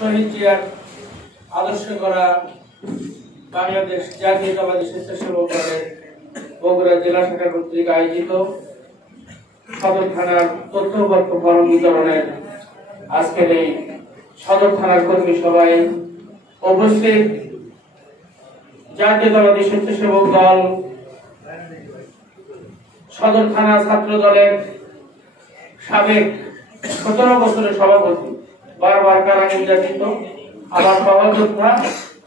শহীদ জিয়ার আদর্শ করা বাংলাদেশ জাতীয়তাবাদী স্বেচ্ছাসেবক দলের বগুড়া জেলা শাখা কর্তৃক আয়োজিত সদর থানার তথ্যপত্র ফরম বিতরণের আজকের এই সদর থানার কর্মী সভায় উপস্থিত জাতীয়তাবাদী স্বেচ্ছাসেবক দল সদর থানা ছাত্র দলের সাবেক 17 বছরের সভাপতি, বারবার কারা নির্যাতিত আবার সহযোদ্ধা,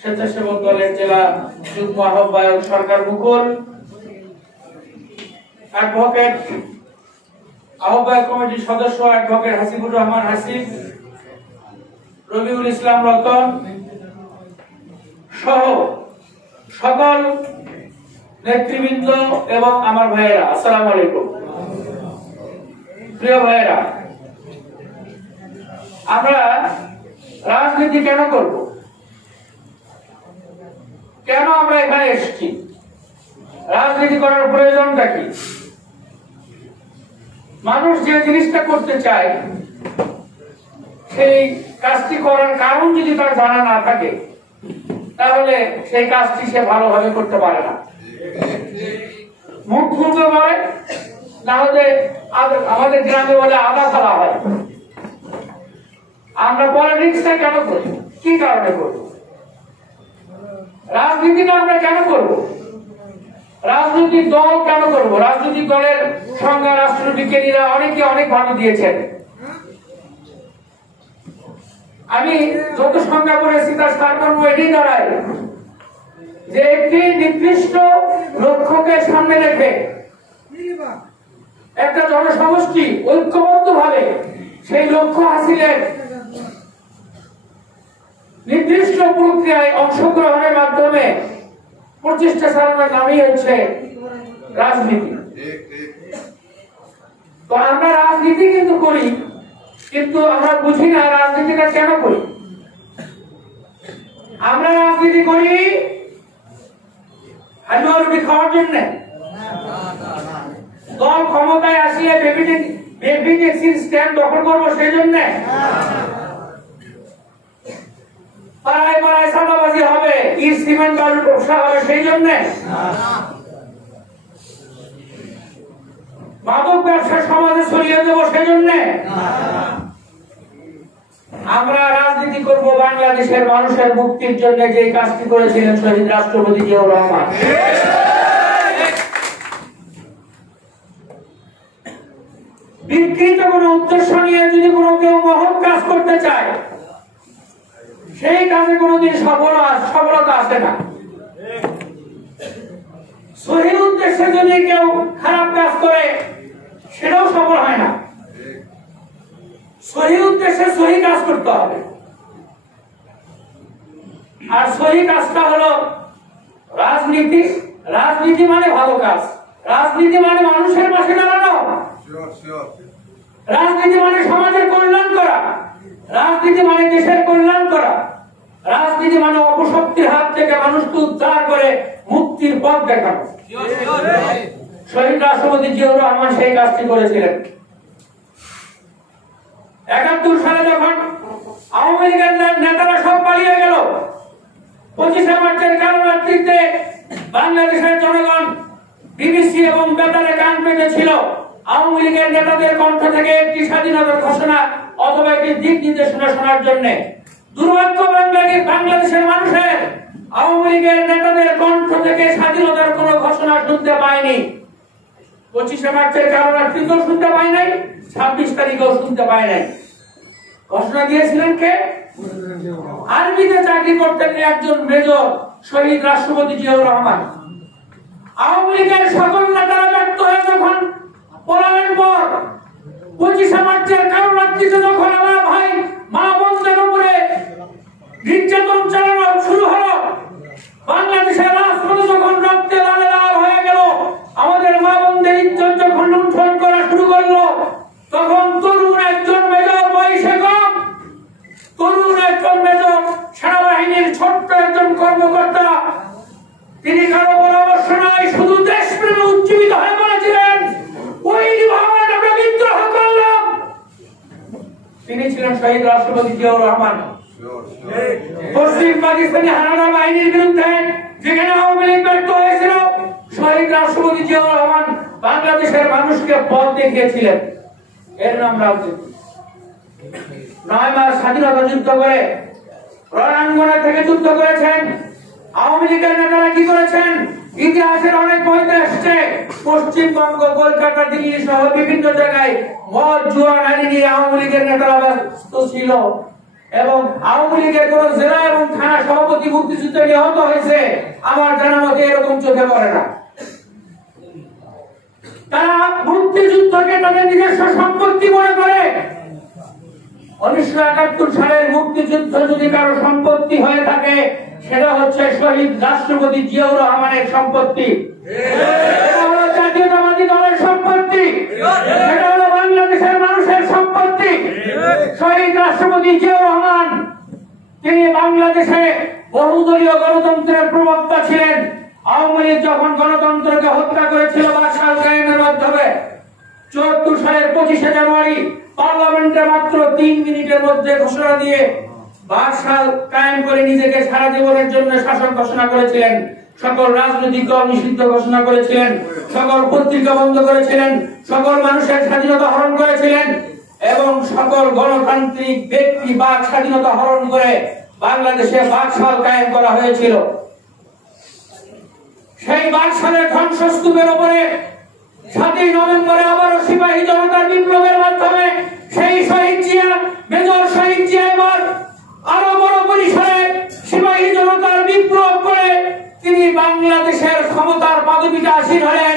স্বেচ্ছাসেবক দলের জেলা যুগ্ম আহ্বায়ক সরকার মুকুল, অ্যাডভোকেট আহ্বায়ক কমিটির সদস্য অ্যাডভোকেট হাসিবুর রহমান হাসিব, রবিউল ইসলাম রতন সহ সকল নেতৃবৃন্দ এবং আমার ভাইয়েরা, আসসালামু আলাইকুম। প্রিয় ভাইয়েরা, আমরা রাজনীতি কেন করব, কেন আমরা এখানে এসেছি, রাজনীতি করার প্রয়োজনটা কি? মানুষ যে জিনিসটা করতে চায় সেই কাজটি করার কারণ যদি তার জানা না থাকে তাহলে সেই কাজটি সে ভালোভাবে করতে পারে না। মুখ খুলতে পারে না হলে আমাদের গ্রামে বলে আদা খাওয়া হয়। আমরা পলিটিক্সটা কেন করি, কি কারণে করব? রাজনীতিটা আমরা কেন করব? রাজনৈতিক দল কেন করব? রাজনৈতিক দলের সংজ্ঞা রাষ্ট্রবিজ্ঞানীরা অনেকে অনেক ভাবে দিয়েছেন। আমি যত সংজ্ঞা করেছি তার সারমর্ম এটাই দাঁড়ায় যে একটি নির্দিষ্ট লক্ষ্যকে সামনে রেখে একটা জনসমষ্টি ঐক্যবদ্ধ ভাবে সেই লক্ষ্য হাসিলের নির্দিষ্ট প্রক্রিয়ায় অংশগ্রহণের মাধ্যমে প্রচেষ্টা চালানোর নামই হচ্ছে রাজনীতি। তো আমরা রাজনীতি কিন্তু করি, কিন্তু আমরা বুঝি না রাজনীতিটা কেন করি। আমরা রাজনীতি করি হালুয়া রুটি খাওয়ার জন্য, দল ক্ষমতায় আসিয়ে বেবি ট্যাক্সির স্ট্যান্ড দখল করবো সেই জন্য, পাড়ায় পাড়ায় সাদাবাজি হবে, ইট সিমেন্ট বালুর ব্যবসা হবে সেই জন্য, মাদক ব্যবসা সমাজে ছড়িয়ে দেবো সেই জন্য। আমরা রাজনীতি করব বাংলাদেশের মানুষের মুক্তির জন্য, যে কাজটি করেছিলেন শহীদ রাষ্ট্রপতি জিয়াউর রহমান। বিকৃত কোন উদ্দেশ্য নিয়ে যদি কোনো কেউ মহৎ কাজ করতে চায় সেই কাজে কোনোদিন সফলতা আসে না। সহি উদ্দেশ্যে যদি কেউ খারাপ কাজ করে সেটাও সফল হয় না। সহি উদ্দেশ্যে সহি কাজ করতে হবে, আর সহি কাজটা হলো রাজনীতি। রাজনীতি মানে ভালো কাজ, রাজনীতি মানে মানুষের পাশে দাঁড়ানো, রাজনীতি মানে সমাজের কল্যাণ করা, রাজনীতি মানে দেশের কল্যাণ করা, রাজনীতি মানে অপশক্তির হাত থেকে মানুষকে উদ্ধার করে মুক্তির পথ দেখানো। শহীদ রাষ্ট্রপতি জিয়াউর রহমান সেই কাজটি করেছিলেন। ৭১ সালে যখন আওয়ামী লীগের নেতারা সব পালিয়ে গেল, 25শে মার্চের কালরাত্রিতে বাংলাদেশের জনগণ বিবিসি এবং বেতারে কান পেতেছিল আওয়ামী লীগের নেতাদের কণ্ঠ থেকে একটি স্বাধীনতার ঘোষণা অথবা একটি দিক নির্দেশনা শোনার জন্য। দুর্ভাগ্য বাংলাদেশের মানুষের আওয়ামী লীগের নেতাদের কণ্ঠ থেকে স্বাধীনতার কোন ঘোষণা শুনতে পায়নি। 25শে মার্চের কালরাত্রিতেও শুনতে পায় নাই, 26 তারিখেও শুনতে পায় নাই। ঘোষণা দিয়েছিলেন কে? আর্মিতে চাকরি করতেন একজন মেজর শহীদ রাষ্ট্রপতি জিয়াউর রহমান। আওয়ামী লীগের সকল নেতারা ব্যর্থ হয়ে যখন পলায়ন পর 25শে মার্চের কালরাত্রিতে যখন আমার ভাই মা বোনদের উপরে নির্যাতন চালানো শুরু হলো, বাংলাদেশের রাজপথে যখন রক্তে লালে লাল হয়ে গেল, আমাদের মা বোনদের ইজ্জত যখন লুণ্ঠন করা শুরু করলো, তখন তরুণ একজন মেজর, বয়সে কম, তরুণ একজন মেজর সেনাবাহিনীর ছোট্ট একজন কর্মকর্তা, তিনি কারো পরামর্শ নাই, শুধু দেশপ্রেমে উজ্জীবিত হয়ে বলেছিলেন ওই ভাবনাটা আমরা বিদ্রোহ করলাম। তিনি ছিলেন শহীদ রাষ্ট্রপতি জিয়াউর রহমান। পশ্চিম পাকিস্তানি হানাদার বাহিনীর বিরুদ্ধে যেখানে আওয়ামী লীগ ব্যর্থ হয়েছিল, শহীদ রাষ্ট্রপতি জিয়াউর রহমান বাংলাদেশের মানুষকে পথ দেখিয়েছিলেন। এর নাম রাজনীতি। 9 মাস স্বাধীনতা যুদ্ধ করে রণাঙ্গনে থেকে যুদ্ধ করেছেন। আওয়ামী লীগের নেতারা কি করেছেন? ইতিহাসের অনেক বইতে এসেছে, পশ্চিমবঙ্গ, কলকাতা, দিল্লি সহ বিভিন্ন জায়গায় মদ জুয়া নারী নিয়ে আওয়ামী লীগের নেতারা ব্যস্ত ছিল এবং আওয়ামী লীগের কোন জেলা এবং থানা সভাপতি মুক্তিযুদ্ধে নিহত হয়েছে আমার জানা মতে এরকম চোখে পড়ে না। তারা মুক্তিযুদ্ধকে তাদের নিজস্ব সম্পত্তি মনে করে। 1971 সালের মুক্তিযুদ্ধ যদি কারো সম্পত্তি হয়ে থাকে, সেটা হচ্ছে শহীদ রাষ্ট্রপতি জিয়াউর রহমানের সম্পত্তি। এটা হলো জাতীয়তাবাদী দলের সম্পত্তি, এটা হলো বাংলাদেশের মানুষের সম্পত্তি। শহীদ রাষ্ট্রপতি জিয়াউর রহমান তিনি বাংলাদেশে বহুদলীয় গণতন্ত্রের প্রবক্তা ছিলেন। আওয়ামী লীগ যখন গণতন্ত্রকে হত্যা করেছিল বাকশাল কায়েমের মাধ্যমে, 74 সালের 25শে জানুয়ারি পার্লামেন্টে মাত্র 3 মিনিটের মধ্যে ঘোষণা দিয়ে বাকশাল কায়েম করে নিজেকে সারা জীবনের জন্য শাসক ঘোষণা করেছিলেন। সকল রাজনৈতিক দল নিষিদ্ধ ঘোষণা করেছিলেন, সকল পত্রিকা বন্ধ করেছিলেন, সকল মানুষের স্বাধীনতা হরণ করেছিলেন এবং সকল গণতান্ত্রিক ব্যক্তি বাক স্বাধীনতা হরণ করে বাংলাদেশে বাকশাল কায়েম করা হয়েছিল। সেই বাকশালের ধ্বংসস্তূপের উপরে 7ই নভেম্বরে আবারও সিপাহী জনতার বিপ্লবের মাধ্যমে সেই শহীদ জিয়া, মেজর শহীদ জিয়া এবার আরো বড় পরিসরে সিপাহী জনতার বিপ্লব করে তিনি বাংলাদেশের ক্ষমতার পদবিতে আসীন হলেন।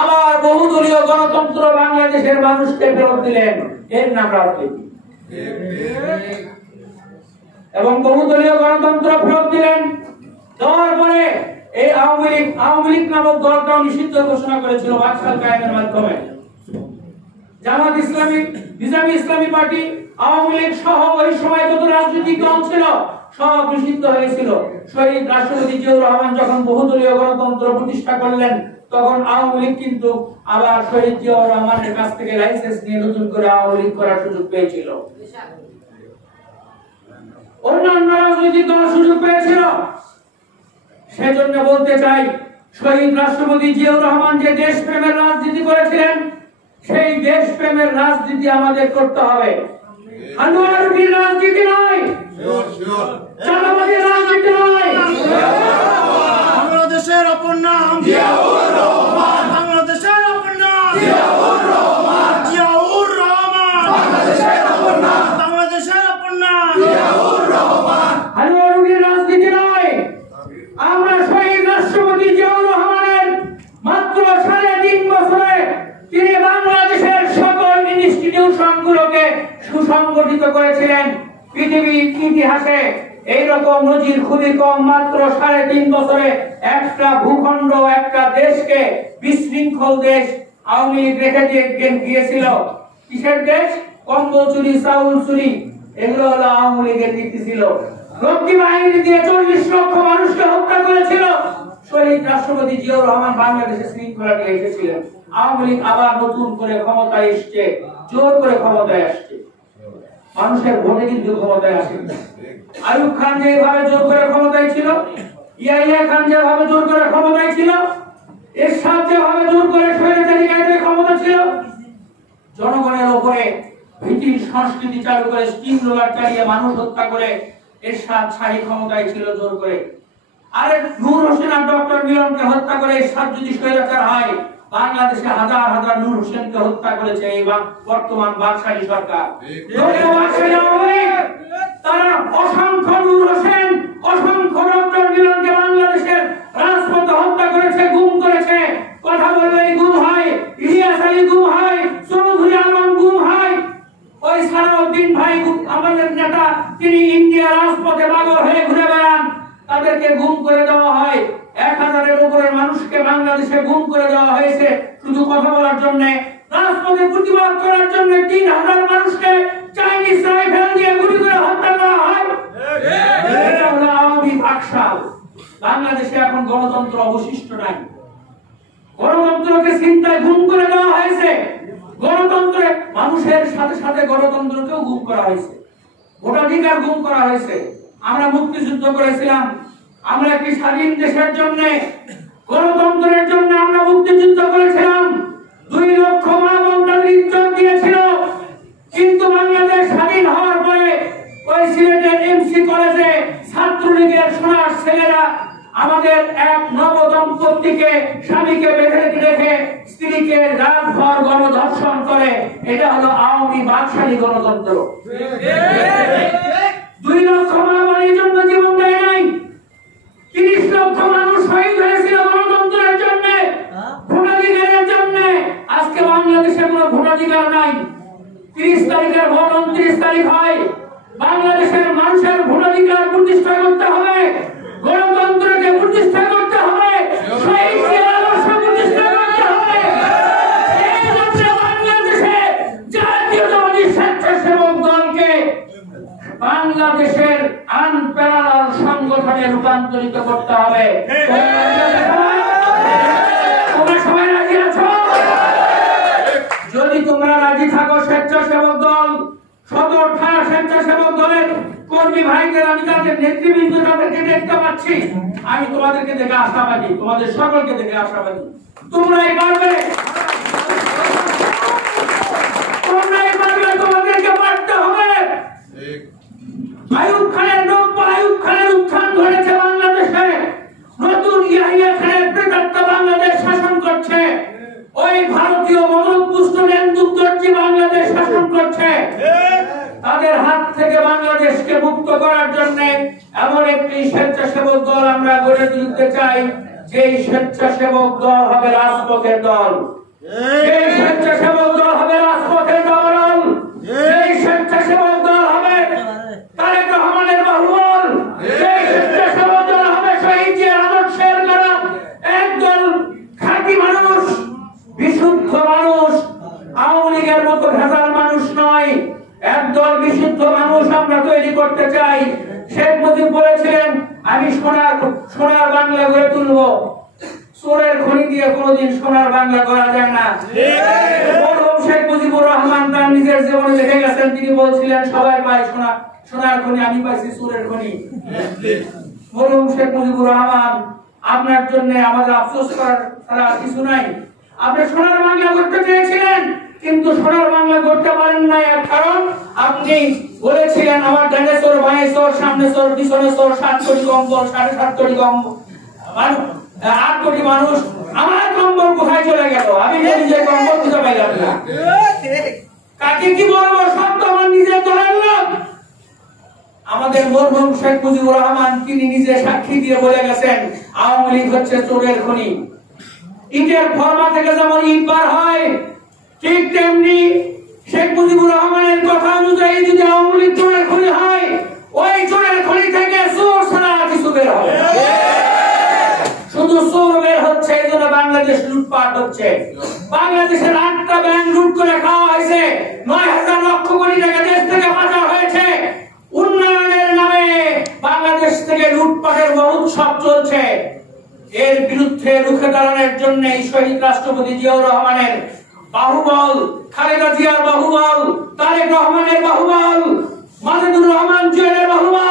আবার বহুদলীয় গণতন্ত্র বাংলাদেশের মানুষকে ফেরত দিলেন। এর নাম রাজনীতি। এবং বহুদলীয় গণতন্ত্র ফেরত দিলেন, দেওয়ার পরে এই আওয়ামী লীগ নামক দলটাও নিষিদ্ধ ঘোষণা করেছিল বাকশাল কায়েমের মাধ্যমে। জামাত ইসলামী, নিজামী ইসলামী পার্টি, আওয়ামী লীগ সহ ওই সময় যত রাজনৈতিক দল ছিল সব নিষিদ্ধ হয়েছিল। শহীদ রাষ্ট্রপতি জিয়াউর রহমান যখন বহুদলীয় গণতন্ত্র প্রতিষ্ঠা করলেন, তখন আওয়ামী লীগ কিন্তু আবার শহীদ জিয়াউর রহমানের কাছ থেকে লাইসেন্স নিয়ে নতুন করে আওয়ামী লীগ করার সুযোগ পেয়েছিল। অন্যান্য রাজনৈতিক দল সুযোগ পেয়েছিল। সেজন্য বলতে চাই, শহীদ রাষ্ট্রপতি জিয়াউর রহমান যে দেশপ্রেমের রাজনীতি করেছিলেন, সেই দেশপ্রেমের রাজনীতি আমাদের করতে হবে। আনোয়ারুদ্দিন রাজনীতি নয়, চাঁদাবাজির রাজনীতি নয়। বাংলাদেশের অপর নাম জিয়াউর রহমান, বাংলাদেশের অপর নাম জিয়াউর রহমান, জিয়াউর রহমান, বাংলাদেশের অপর নাম, বাংলাদেশের অপর নাম জিয়াউর রহমান। আনোয়ারুদ্দিন রাজনীতি নয়। আমরা শহীদ রাষ্ট্রপতি জিয়াউর রহমানের মাত্র 3.5 বছরে তিনি বাংলাদেশের সকল ইনস্টিটিউশনগুলোকে সুসংগঠিত করেছিলেন। পৃথিবীর ইতিহাসে এইরকম নজির খুবই কম। মাত্র 3.5 বছরে একটা ভূখণ্ড, একটা দেশকে বিশৃঙ্খল দেশ আওয়ামী লীগ রেখে গিয়েছিল। কিসের দেশ? কম্বল চুরি, চাউল চুরি, এগুলো হলো আওয়ামী লীগের নীতি ছিল। রক্ষী বাহিনী দিয়ে 40 লক্ষ মানুষকে হত্যা করেছিল। শহীদ রাষ্ট্রপতি জিয়াউর রহমান বাংলাদেশে শৃঙ্খলা নিয়ে এসেছিলেন। আওয়ামী লীগ আবার নতুন করে ক্ষমতায় এসছে, জোর করে ক্ষমতায় আসছে। মানুষের ভোটে কিন্তু ক্ষমতায় আসেন না। আইয়ুব খান যেভাবে জোর করে ক্ষমতায় ছিল, ইয়াহিয়া খান যেভাবে জোর করে ক্ষমতায় ছিল, এরশাদ যেভাবে জোর করে স্বৈরাচারী কায়দায় ক্ষমতা ছিল, জনগণের উপরে ভীতির সংস্কৃতি চালু করে স্টিম রোলার চালিয়ে মানুষ হত্যা করে এরশাদ শাহী ক্ষমতায় ছিল জোর করে। আরে নূর হোসেন আর ডক্টর মিলনকে হত্যা করে এরশাদ যদি স্বৈরাচার হয়, বাংলাদেশে হাজার হাজার নূর হোসেনকে হত্যা করেছে এই বর্তমান বাদশাহী সরকার। তারা অসংখ্য নূর হোসেন, অসংখ্য ডক্টর মিলনকে বাংলাদেশের রাজপথে হত্যা করেছে, গুম করেছে। কথা বললেই গুম হয়, ইলিয়াস আলী গুম হয়, চৌধুরী আলম গুম হয়। ওই সালাউদ্দিন ভাই আমাদের নেতা, তিনি ইন্ডিয়া রাজপথে পাগল হয়ে ঘুরে বেড়ান, তাদেরকে গুম করে দেওয়া হয়। 1000-এর উপরে মানুষকে বাংলাদেশে গুম করে দেওয়া হয়েছে শুধু কথা বলার জন্য। রাজপথে প্রতিবাদ করার জন্য 3000 মানুষকে চাইনিজ রাইফেল দিয়ে গুলি করে হত্যা করা হয়। এটা হলো আওয়ামী বাকশাল। বাংলাদেশে এখন গণতন্ত্র অবশিষ্ট নাই। গণতন্ত্রকে চিন্তায় গুম করে দেওয়া হয়েছে। গণতন্ত্রে মানুষের সাথে সাথে গণতন্ত্রকেও গুম করা হয়েছে। ভোটাধিকার গুম করা হয়েছে। আমরা মুক্তিযুদ্ধ করেছিলাম, আমরা একটি স্বাধীন দেশের জন্য, গণতন্ত্রের জন্য আমরা মুক্তিযুদ্ধ করেছিলাম। 2 লক্ষ মা বোন তাদের ইজ্জত দিয়েছিল। কিন্তু বাংলাদেশ স্বাধীন হওয়ার পরে ওই সিলেটের এমসি কলেজে ছাত্রলীগের সোনার ছেলেরা আমাদের এক নবদম্পতিকে স্বামীকে বেঁধে রেখে স্ত্রীকে রাতভর গণধর্ষণ করে। এটা হলো আওয়ামী বাকশালী গণতন্ত্র। 2 লক্ষ মা বোনের জন্য জীবন দেয় নাই। 30 লক্ষ মানুষ শহীদ হয়েছিল গণতন্ত্রের জন্য, ভোটাধিকারের জন্য। আজকে বাংলাদেশে কোনো ভোটাধিকার নাই। 30 তারিখের ভোট 29 তারিখ হয়। বাংলাদেশের মানুষের ভোটাধিকার প্রতিষ্ঠা করতে হবে, গণতন্ত্রকে প্রতিষ্ঠা করতে হবে, শহীদের আদর্শ প্রতিষ্ঠা করতে হবে। এই জন্য বাংলাদেশে জাতীয়তাবাদী স্বেচ্ছাসেবক দলকে বাংলাদেশের আনপ্যারালাল সংগঠনে রূপান্তরিত করতে হবে। তোমরা সবাই রাজি আছো? যদি তোমরা রাজি থাকো, স্বেচ্ছাসেবক দল, সদর থানা স্বেচ্ছাসেবক দলের কর্মী ভাইদের, আমি তাদের নেতৃবৃন্দ তাদেরকে দেখতে পাচ্ছি, আমি তোমাদেরকে দেখে আশাবাদী, তোমাদের সকলকে দেখে আশাবাদী। তোমরাই পারবে, তোমরাই পারবে, তোমাদেরকে পারতে হবে। আইয়ুব খানের নব্য আইয়ুব খানের উত্থান ঘটেছে বাংলাদেশে। নতুন ইয়াহিয়া খানের প্রেতাত্মা বাংলাদেশ শাসন করছে। ওই ভারতীয় মদতপুষ্ট নেন্দুকদর্জি বাংলাদেশ শাসন করছে। তাদের হাত থেকে বাংলাদেশকে মুক্ত করার জন্য এমন একটি স্বেচ্ছাসেবক দল আমরা গড়ে তুলতে চাই, যেই স্বেচ্ছাসেবক দল হবে রাজপথের দল। এই স্বেচ্ছাসেবক দল হবে রাজপথের দল। এই স্বেচ্ছাসেবক দল হবে তারেক রহমানের বাহুবল। এই স্বেচ্ছাসেবক দল হবে শহীদের আদর্শের গড়া একদল খাঁটি মানুষ, বিশুদ্ধ মানুষ, আওয়ামী লীগের মতো ভেজাল মানুষ নয়। একদল বিশুদ্ধ মানুষ আমরা তৈরি করতে চাই। শেখ মুজিব বলেছিলেন, আমি সোনার বাংলা গড়ে তুলবো। চোরের খনি দিয়ে কোনোদিন সোনার বাংলা করা যায় না। মরহুম শেখ মুজিবুর রহমান তার নিজের জীবনে লিখে গেছেন, তিনি বলছিলেন, সবাই পায় সোনার খনি, আমি পাইছি চোরের খনি। মরহুম শেখ মুজিবুর রহমান, আপনার জন্য আমাদের আফসোস করার ছাড়া কিছু নাই। আপনি সোনার বাংলা করতে চেয়েছিলেন, কিন্তু সোনার বাংলা করতে পারেন না। এর কারণ আপনি বলেছিলেন, আমার ডানে চোর, বাঁয়ে চোর, সামনে চোর, পিছনে চোর, 7 কোটি কম্বল, 7.5 কোটি কম্বল, 8 কোটি মানুষ। আমার কম্বল কোথায় চলে গেল? আমি নিজে কম্বল খুঁজে পাইলাম না। কাকে কি বলবো? সব তো আমার নিজের দলের লোক। আমাদের মরহুম শেখ মুজিবুর রহমান তিনি নিজে সাক্ষী দিয়ে বলে গেছেন, আওয়ামী লীগ হচ্ছে চোরের খনি। ইটের ফর্মা থেকে যেমন ইট বার হয়, ঠিক তেমনি শেখ মুজিবুর রহমানের কথা অনুযায়ী যদি আওয়ামী লীগ চোরের খনি হয়, ওই চোরের খনি থেকে চোর ছাড়া কিছু বের হবে। শুধু চোর বের হচ্ছে, এই জন্য বাংলাদেশ লুটপাট হচ্ছে। বাংলাদেশের 8টা ব্যাংক লুট করে খাওয়া হয়েছে, 9,000 লক্ষ কোটি টাকা দেশ থেকে পাচার হয়েছে। উন্নয়নের নামে বাংলাদেশ থেকে লুটপাটের মহোৎসব চলছে। এর বিরুদ্ধে রুখে দাঁড়ানোর জন্য শহীদ রাষ্ট্রপতি জিয়াউর রহমানের বাহুবল, খালেদা জিয়ার বাহুবল, তারেক রহমানের বাহুবল, মাজিদুর রহমান জুয়েলের বাহুবল,